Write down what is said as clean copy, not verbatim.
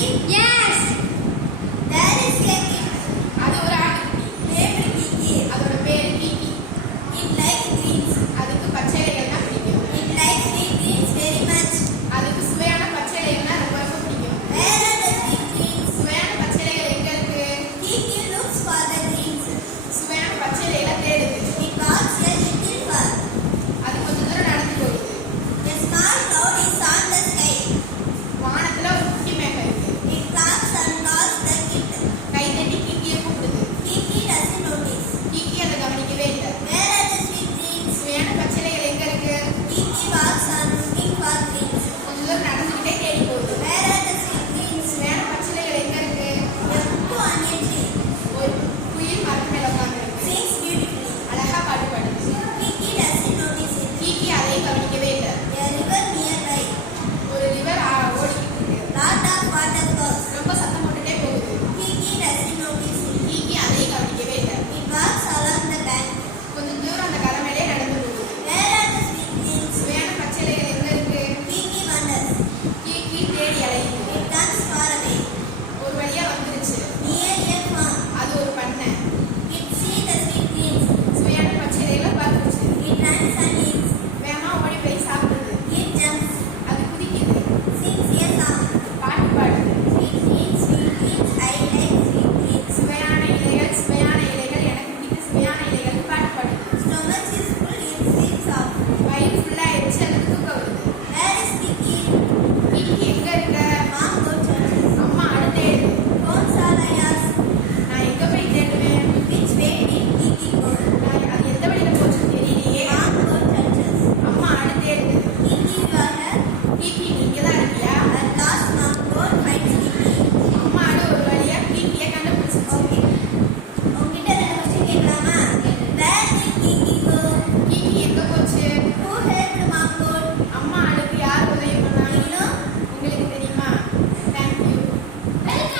Yes. There is a kid. அது ஒரு ஆட்டுக்குட்டி. Named Kiki. அதோட பேரு கிக்கி. It likes greens. அதுக்கு பச்சை இலைகள் தான் பிடிக்கும். It likes sweet greens very much. அதுக்கு சுவையான பச்சை இலைகள்னா ரொம்ப ரொம்ப பிடிக்கும். Where are the sweet greens? சுவையான பச்சை இலைகள் எங்க இருக்கு? Kiki looks for the greens. சுவையான பச்சை இலைகளை தேடுது. It walks a little far. அது கொஞ்ச தூரம் நடந்து போகுது. A small cloud is on the sky. வானத்துல ஒரு குட்டி மேகம் இருக்கு. It claps and calls the kid. கை தட்டி கிக்கியை கூப்பிடுது. Kiki doesn't notice. கிக்கி அதை கவனிக்கவே இல்லை. Where are the sweet greens? சுவையான பச்சை இலைகள் எங்க இருக்கு? Kiki walks on looking for greens.